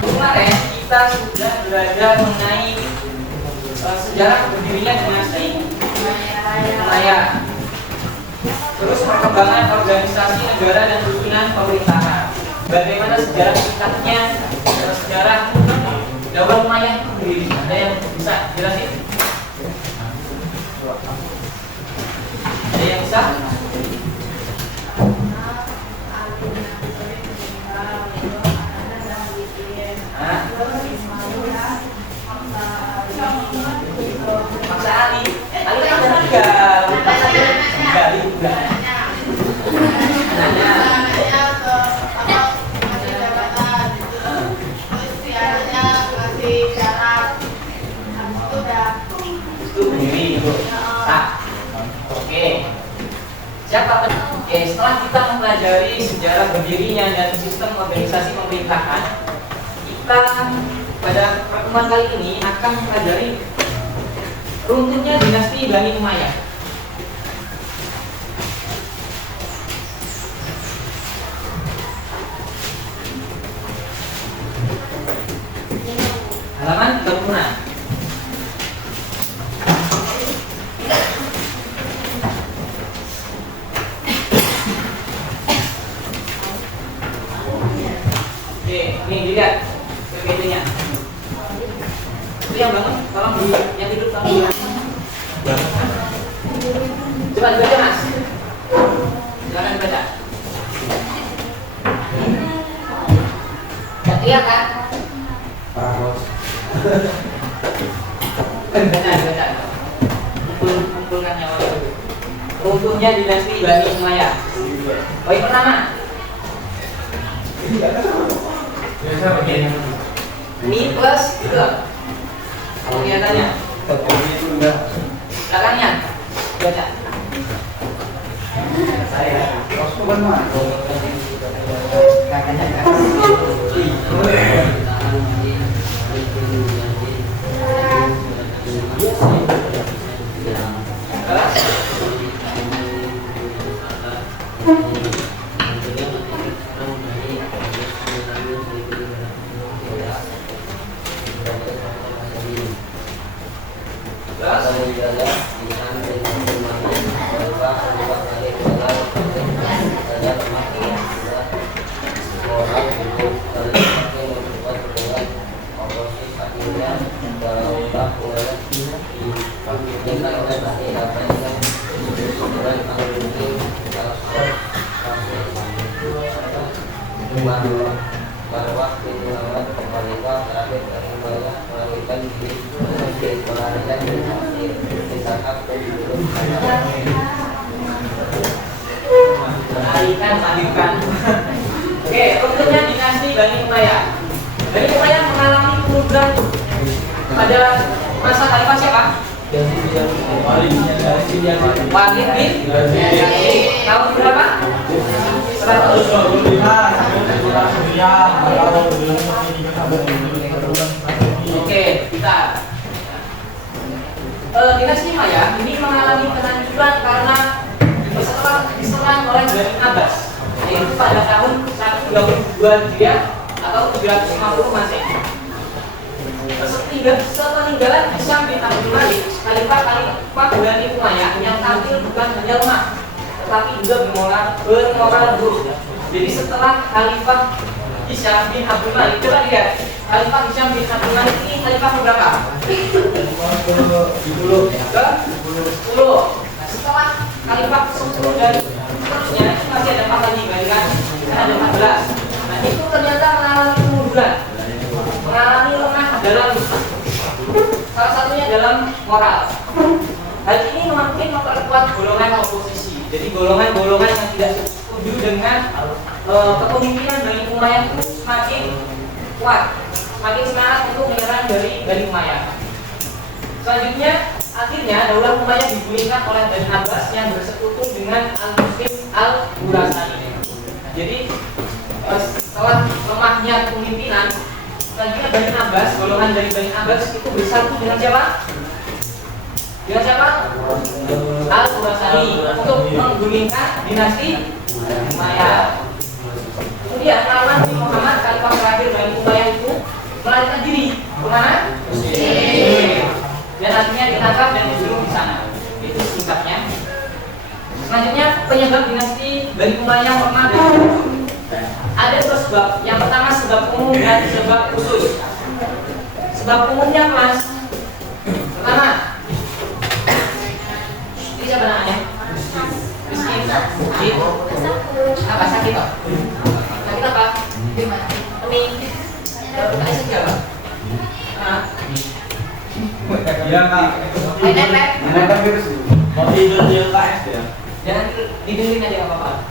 Kemarin kita sudah belajar mengenai sejarah berdirinya dinasti Maya, terus perkembangan organisasi negara dan susunan pemerintahan, bagaimana sejarah singkatnya, sejarah Daulah Maya itu berdiri. Ada yang bisa jelasin? Ada yang bisa? Maksa Ali kan ada tiga, Ali juga. Itu berdiri itu. Oke. Siapa? Oke, setelah kita mempelajari sejarah berdirinya dan sistem organisasi pemerintahan, kita pada pertemuan kali ini akan mempelajari runtuhnya dinasti Bani Umayyah. Halaman 36. Oke, ini dilihat PPT-nya. Itu yang bangun, tolong di yang tidur tolong. Coba dibaca Mas. Silakan dibaca. Gak lihat kan? Baca. Kumpulkan yang lain. Runtuhnya dinasti Bani Umayyah. Poin pertama. Ini plus itu. Kelihatannya. Belakangnya. Baca. Saya. Alihkan. Oke, runtuhnya dinasti Bani Umayyah. Bani Umayyah mengalami perubahan pada masa khalifah siapa? Walid bin tahun berapa? 100. Oke, kita dinasti Umayyah ini mengalami kehancuran karena diserang oleh Bani Abbas, yaitu pada tahun 132 Hijriah atau 750 Masehi. Sepeninggalan Hisham bin Abdul Malik, Khalifah Bani Umayyah yang tampil bukan hanya lemah, tetapi juga bermoral buruk. Jadi setelah Khalifah Hisham bin Abdul Malik, coba lihat Khalifah Hisham bin Abdul Malik ini Khalifah berapa? 10. Setelah Khalifah 10 dan seterusnya masih ada 4 lagi, kan ada 14. Nah itu ternyata mengalami moral. Hal ini mungkin memperkuat golongan oposisi. Jadi golongan-golongan yang tidak setuju dengan kepemimpinan Bani Umayyah itu semakin kuat, semakin semangat untuk menyerang dari Bani Umayyah. Selanjutnya, akhirnya Daulah Umayyah digulingkan oleh Bani Abbas yang bersekutu dengan Al-Muslim Al-Khurasani. Jadi setelah lemahnya kepemimpinan, selanjutnya Bani Abbas, golongan dari Bani Abbas itu bersatu dengan siapa? Dengan siapa? Al-Khurasani untuk menggulingkan dinasti Umayyah. Kemudian Marwan bin Muhammad, khalifah terakhir Bani Umayyah itu melarikan diri kemana? Dan akhirnya ditangkap dan dibunuh di sana. Itu singkatnya. Selanjutnya penyebab dinasti Bani Umayyah lemah. Ada dua sebab. Yang pertama sebab umum dan sebab khusus. Sebab umumnya Mas. Pertama, ini siapa namanya? Miskin. Apa sakit kok? Sakit apa? Pening. Ada sakit apa? Iya kak. Nempel virus. Mau tidur di LKS ya? Jangan tidurin aja apa-apa.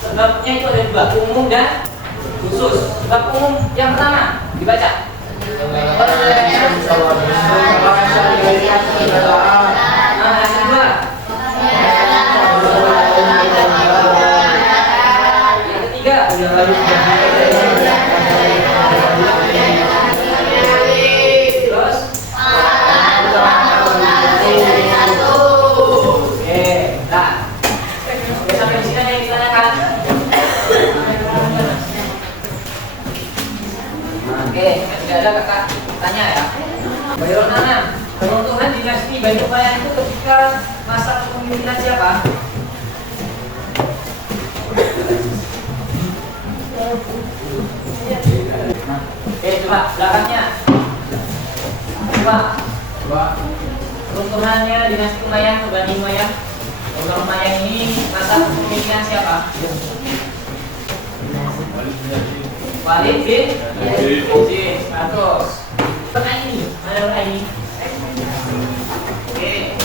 Sebabnya itu ada dua, umum dan khusus. Sebab umum yang pertama dibaca. Yang kedua. Yang ketiga. Terus. Oke, nah. Sampai di sini ada yang ditanyakan. Oke, tidak ada kakak tanya ya. Bayrul Anam, peruntungan dinasti Bani Umayyah itu ketika masa kepemimpinan siapa? Oke, coba belakangnya. Coba. Peruntungannya dinasti Umayyah ke Bani Umayyah. Bani Umayyah ini masa kepemimpinan siapa? Walid bin Yazid. Bagus. Pernah ini? Mana pernah ini? Oke.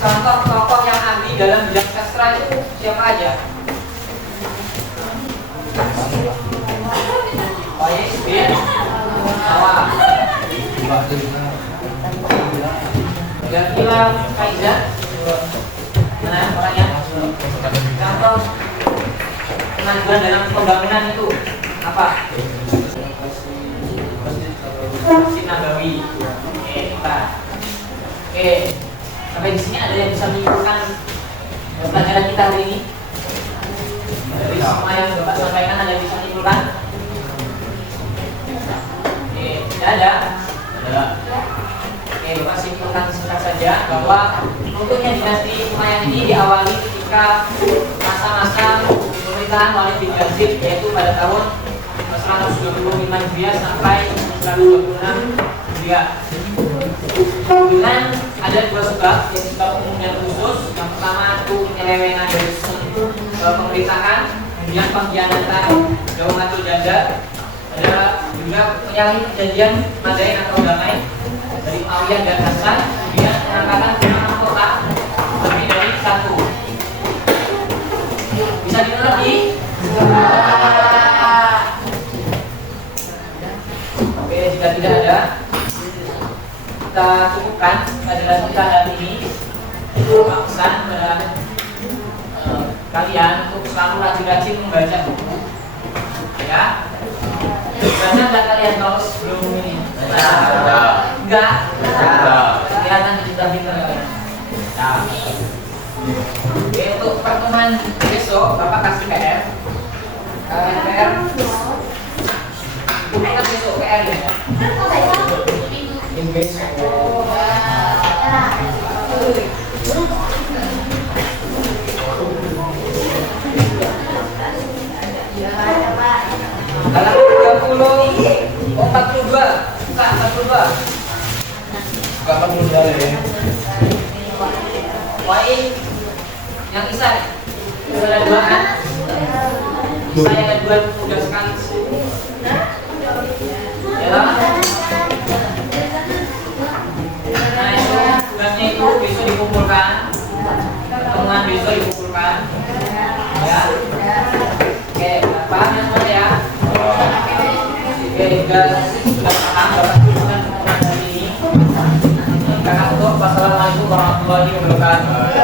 Contoh tokoh yang ahli dalam bidang sastra itu siapa aja? Walid bin Awam. Gila Faizah. Mana orangnya? Contoh kemajuan dalam pembangunan itu apa? Masjid Nabawi. Oke, Pak. Oke, sampai di sini ada yang bisa menyimpulkan pelajaran kita hari ini? Dari semua yang Bapak sampaikan ada yang bisa menyimpulkan? Oke, tidak ada. Oke, Bapak simpulkan singkat saja bahwa untuknya dinasti Umayyah ini diawali ketika masa-masa pemerintahan Walid bin Yazid, yaitu pada tahun 125 Hijriah sampai 126 Hijriah. Dengan ada dua sebab, yaitu sebab umum dan khusus. Yang pertama itu penyelewengan dari pemerintahan, kemudian pengkhianatan Daumatul Janda, ada juga penyalahan perjanjian Madain atau damai dari Muawiyah dan Hasan, kemudian pengangkatan pimpinan kota lebih dari satu. Bisa dimengerti? Oke, jika tidak ada, kita cukupkan pelajaran kita hari ini. Pesan pada kalian untuk selalu rajin-rajin membaca buku. Ya, baca nggak kalian kalau sebelum ini? Enggak. Kelihatan sudah pintar kalian. Oke, untuk pertemuan besok Bapak kasih PR. PR. Bukan besok PR ya. Besok. Halaman 30 42. Buka 42. Buka 42 ya. Poin yang Isan itu ada dua kan? Saya ada dua udah sekali. Ya, juga sudah paham Bapak Ibu dengan pengumuman hari ini. Kakak Ketua, wassalamualaikum warahmatullahi wabarakatuh.